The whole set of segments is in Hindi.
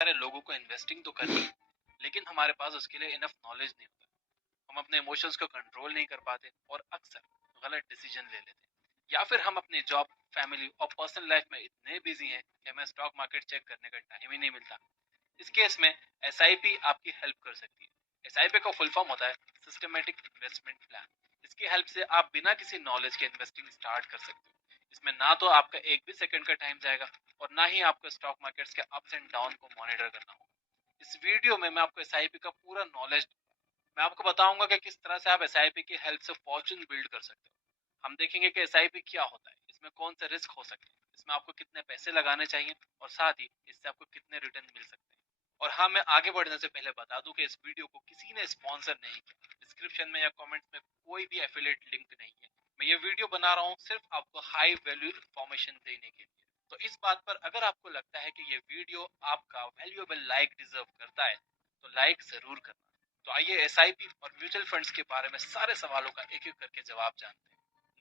सारे लोगों को इन्वेस्टिंग तो करनी है, लेकिन हमारे पास उसके लिए इनफ नॉलेज नहीं होता। हम अपने इमोशंस को कंट्रोल नहीं कर पाते और अक्सर गलत डिसीजन ले लेते हैं, या फिर हम अपनी जॉब, फैमिली और पर्सनल लाइफ में इतने बिजी हैं कि हमें स्टॉक मार्केट चेक करने का टाइम ही नहीं मिलता। इस केस में एसआईपी आपकी हेल्प कर सकती है। एसआईपी का फुल फॉर्म होता है सिस्टमेटिक इन्वेस्टमेंट प्लान। इसकी हेल्प से आप बिना किसी नॉलेज के इन्वेस्टिंग स्टार्ट कर सकते हो। इसमें ना तो आपका एक भी सेकंड का टाइम जाएगा और ना ही आपको स्टॉक मार्केट्स के अप्स एंड डाउन को मॉनिटर करना होगा। इस वीडियो में मैं आपको एसआईपी का पूरा नॉलेज, मैं आपको बताऊंगा कि किस तरह से आप एसआईपी की हेल्प से फॉर्चून बिल्ड कर सकते हो। हम देखेंगे कि एसआईपी क्या होता है, इसमें कौन से रिस्क हो सकते हैं, इसमें आपको कितने पैसे लगाने चाहिए और साथ ही इससे आपको कितने रिटर्न मिल सकते हैं। और हाँ, मैं आगे बढ़ने से पहले बता दूं कि इस वीडियो को किसी ने स्पॉन्सर नहीं किया। डिस्क्रिप्शन में या कमेंट्स में कोई भी एफिलिएट लिंक नहीं है। मैं ये वीडियो बना रहा हूँ सिर्फ आपको हाई वैल्यू इंफॉर्मेशन देने के लिए। तो इस बात पर अगर आपको लगता है कि ये वीडियो आपका वैल्यूएबल लाइक डिजर्व करता है तो लाइक जरूर करना। तो आइए एसआईपी और म्यूचुअल फंड्स के बारे में सारे सवालों का एक एक करके जवाब जानते हैं।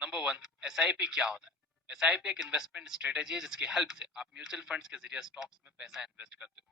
नंबर वन, एसआईपी क्या होता है? एसआईपी एक इन्वेस्टमेंट स्ट्रेटेजी है जिसकी हेल्प से आप म्यूचुअल फंड्स के जरिए स्टॉक्स में पैसा इन्वेस्ट करते हो।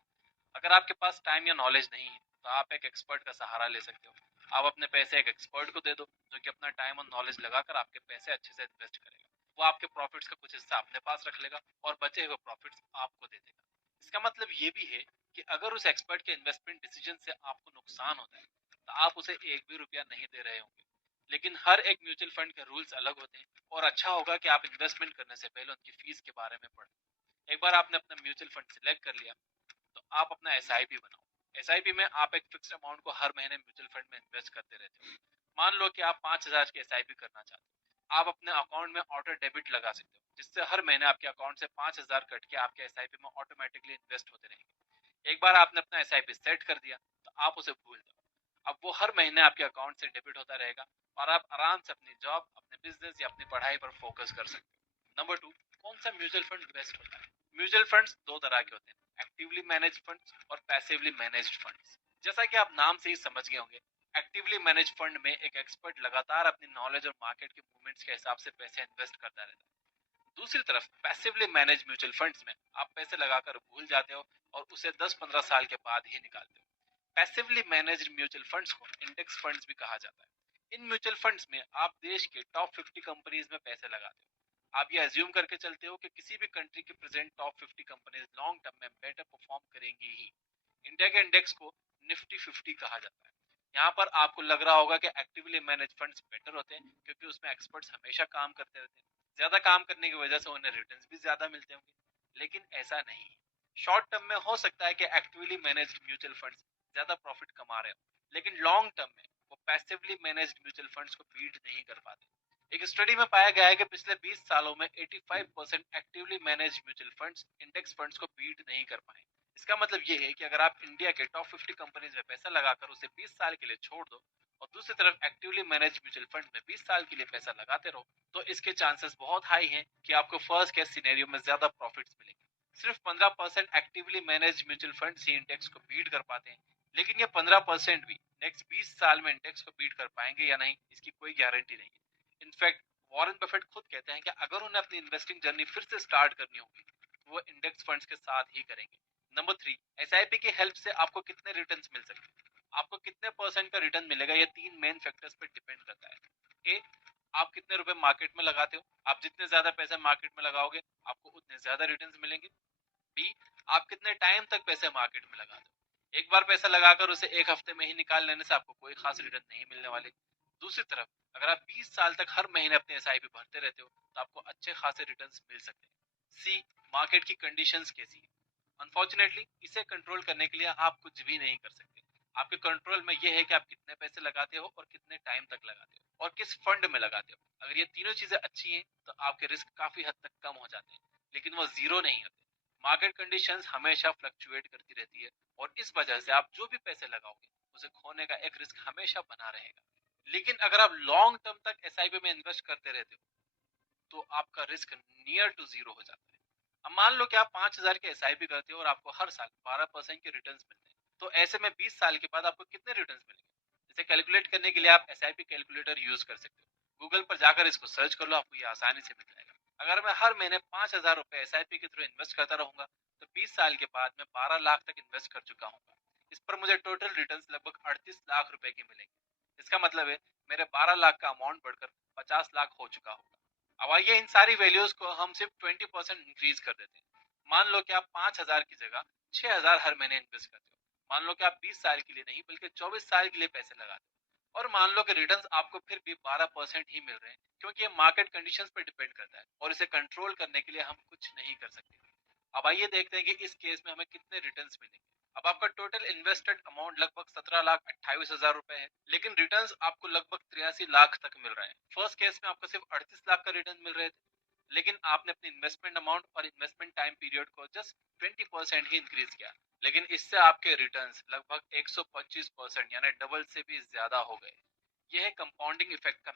अगर आपके पास टाइम या नॉलेज नहीं है तो आप एक एक्सपर्ट का सहारा ले सकते हो। आप अपने पैसे एक एक्सपर्ट को दे दो जो कि अपना टाइम और नॉलेज लगाकर आपके पैसे अच्छे से इन्वेस्ट करेगा। वो आपके प्रॉफिट्स का कुछ हिस्सा अपने पास रख लेगा और बचे हुए प्रॉफिट्स आपको दे देगा। इसका मतलब ये भी है कि अगर उस एक्सपर्ट के इन्वेस्टमेंट डिसीजन से आपको नुकसान होता है तो आप उसे एक भी रुपया नहीं दे रहे होंगे। लेकिन हर एक म्यूचुअल फंड के रूल्स अलग होते हैं और अच्छा होगा कि आप इन्वेस्टमेंट करने से पहले उनकी फीस के बारे में पढ़ें। एक बार आपने अपना म्यूचुअल फंड सिलेक्ट कर लिया तो आप अपना एसआईपी बनाओ। एसआईपी में आप एक फिक्स्ड अमाउंट को हर महीने म्यूचुअल फंड में इन्वेस्ट करते रहते हो। मान लो कि आप 5,000 की एसआईपी करना चाहते हो, आप अपने अकाउंट में ऑटो डेबिट लगा सकते हो जिससे हर महीने आपके अकाउंट से 5,000 कट के आपके एसआईपी में ऑटोमेटिकली इन्वेस्ट होते रहेंगे। एक बार आपने अपना एसआईपी सेट कर दिया तो आप उसे भूल जाओ। अब वो हर महीने आपके अकाउंट से डेबिट होता रहेगा और आप आराम से अपनी जॉब, अपने बिजनेस या अपनी पढ़ाई पर फोकस कर सकते हो। नंबर टू, कौन सा म्यूचुअल फंड बेस्ट होता है? म्यूचुअल फंड्स दो तरह के होते हैं, एक्टिवली मैनेज्ड फंड्स और पैसिवली मैनेज्ड फंड्स। जैसा कि आप नाम से ही समझ गए होंगे, एक्टिवली मैनेज्ड फंड में एक एक्सपर्ट लगातार अपनी नॉलेज और मार्केट के मूवमेंट्स के हिसाब से पैसे इन्वेस्ट करता रहता है। दूसरी तरफ पैसिवली मैनेज म्यूचुअल फंड्स में आप पैसे लगाकर भूल जाते हो और उसे 10-15 साल के बाद ही निकालते हो। पैसिवली मैनेज्ड म्यूचुअल फंड्स को इंडेक्स फंड्स भी कहा जाता है। इन म्यूचुअल फंड्स में आप देश के टॉप 50 कंपनीज में पैसे लगाते हो। आप ये अज्यूम करके चलते हो कि किसी भी कंट्री की present top 50 companies long term में बेटर परफॉर्म करेंगी ही। इंडिया के इंडेक्स को निफ्टी 50 कहा जाता है। यहाँ पर आपको लग रहा होगा कि एक्टिवली मैनेज फंड्स बेटर होते हैं क्योंकि उसमें एक्सपर्ट्स हमेशा काम करते रहते हैं। ज्यादा काम करने की वजह से उन्हें रिटर्न्स भी ज्यादा मिलते होंगे, लेकिन ऐसा नहीं है। शॉर्ट टर्म में हो सकता है कि एक्टिवली मैनेज्ड म्यूचुअल फंड्स ज्यादा प्रॉफिट कमा रहे हो, लेकिन लॉन्ग टर्म में वो पैसिवली मैनेज्ड म्यूचुअल फंड्स को बीट नहीं कर पाते। एक स्टडी में पाया गया है कि पिछले 20 सालों में 85% actively managed mutual funds index funds को बीट नहीं कर पाए। इसका मतलब ये है कि अगर आप इंडिया के टॉप 50 कंपनीज में पैसा लगाकर उसे 20 साल के लिए छोड़ दो और दूसरी तरफ एक्टिवली मैनेज म्यूचुअल फंड में 20 साल के लिए पैसा लगाते रहो तो इसके चांसेस बहुत हाई हैं कि आपको फर्स्ट केस सिनेरियो में ज्यादा प्रॉफिट्स मिलेंगे। सिर्फ 15% एक्टिवली मैनेज म्यूचुअल फंड ही इंडेक्स को बीट कर पाते हैं, लेकिन ये 15% भी नेक्स्ट 20 साल में इंडेक्स को बीट कर पाएंगे या नहीं इसकी कोई गारंटी नहीं है। इनफैक्ट वॉरेन बफेट खुद कहते हैं कि अगर उन्हें अपनी इन्वेस्टिंग जर्नी फिर से स्टार्ट करनी होगी तो वो इंडेक्स फंड्स के साथ ही करेंगे। नंबर थ्री, एसआईपी की हेल्प से आपको कितने रिटर्न्स मिल सकते हैं? आपको कितने परसेंट का रिटर्न मिलेगा ये तीन मेन फैक्टर्स पे डिपेंड करता है। ए, आप कितने रुपए मार्केट में लगाते हो? आप जितने ज्यादा पैसे मार्केट में लगाओगे आपको उतने ज्यादा रिटर्न्स मिलेंगे। बी, आप कितने टाइम तक पैसे मार्केट में लगाते हो? एक बार पैसा लगाकर उसे एक हफ्ते में ही निकाल लेने से आपको कोई खास रिटर्न नहीं मिलने वाले। दूसरी तरफ अगर आप 20 साल तक हर महीने अपने एसआईपी भरते रहते हो तो आपको अच्छे खासे रिटर्न्स मिल सकते हैं। सी, मार्केट की कंडीशंस कैसी है? अनफॉर्चुनेटली इसे कंट्रोल करने के लिए आप कुछ भी नहीं कर सकते। आपके कंट्रोल में यह है कि आप कितने पैसे लगाते हो और कितने टाइम तक लगाते हो और किस फंड में लगाते हो। अगर ये तीनों चीजें अच्छी हैं तो आपके रिस्क काफी हद तक कम हो जाते हैं, लेकिन वो जीरो नहीं होते। मार्केट कंडीशंस हमेशा फ्लक्चुएट करती रहती है और इस वजह से आप जो भी पैसे लगाओगे उसे खोने का एक रिस्क हमेशा बना रहेगा। लेकिन अगर आप लॉन्ग टर्म तक एसआईपी में इन्वेस्ट करते रहते हो तो आपका रिस्क नियर टू जीरो हो जाता है। अब मान लो कि आप 5,000 के एसआईपी करते हो और आपको हर साल 12% के रिटर्न्स मिलते हैं, तो ऐसे में 20 साल के बाद आपको कितने रिटर्न्स मिलेंगे? इसे कैलकुलेट करने के लिए आप एसआईपी कैलकुलेटर यूज कर सकते हो। गूगल पर जाकर इसको सर्च कर लो, आपको ये आसानी से मिल जाएगा। अगर मैं हर महीने 5,000 रुपए एसआईपी के थ्रू इन्वेस्ट करता रहूंगा तो 20 साल के बाद मैं 12 लाख तक इन्वेस्ट कर चुका हूँ, इस पर मुझे टोटल रिटर्न्स लगभग 38 लाख रुपए की मिलेंगे। इसका मतलब है मेरे 12 लाख का अमाउंट बढ़कर 50 लाख हो चुका होगा। अब आइए इन सारी वैल्यूज को हम सिर्फ 20% इंक्रीज कर देते हैं। मान लो कि आप 5,000 की जगह 6,000 हर महीने इन्वेस्ट करते हो। मान लो कि आप 20 साल के लिए नहीं बल्कि 24 साल के लिए पैसे लगाते हो, और मान लो कि रिटर्न्स आपको फिर भी 12% ही मिल रहे हैं, क्योंकि ये मार्केट कंडीशंस पर डिपेंड करता है और इसे कंट्रोल करने के लिए हम कुछ नहीं कर सकते। अब आइए देखते हैं कि इस केस में हमें कितने रिटर्न्स मिलेंगे। अब आपका टोटल इन्वेस्टेड अमाउंट लगभग 17,28,000 रुपए है, लेकिन रिटर्न्स आपको लगभग 83 लाख तक मिल रहे हैं। फर्स्ट केस में आपको सिर्फ 38 लाख का रिटर्न मिल रहे थे, लेकिन आपने अपनी इन्वेस्टमेंट अमाउंट और इन्वेस्टमेंट टाइम पीरियड को जस्ट 20% ही इंक्रीज किया, लेकिन इससे आपके रिटर्न्स लगभग 125% यानी डबल से भी ज्यादा हो गए। यह है कंपाउंडिंग इफेक्ट का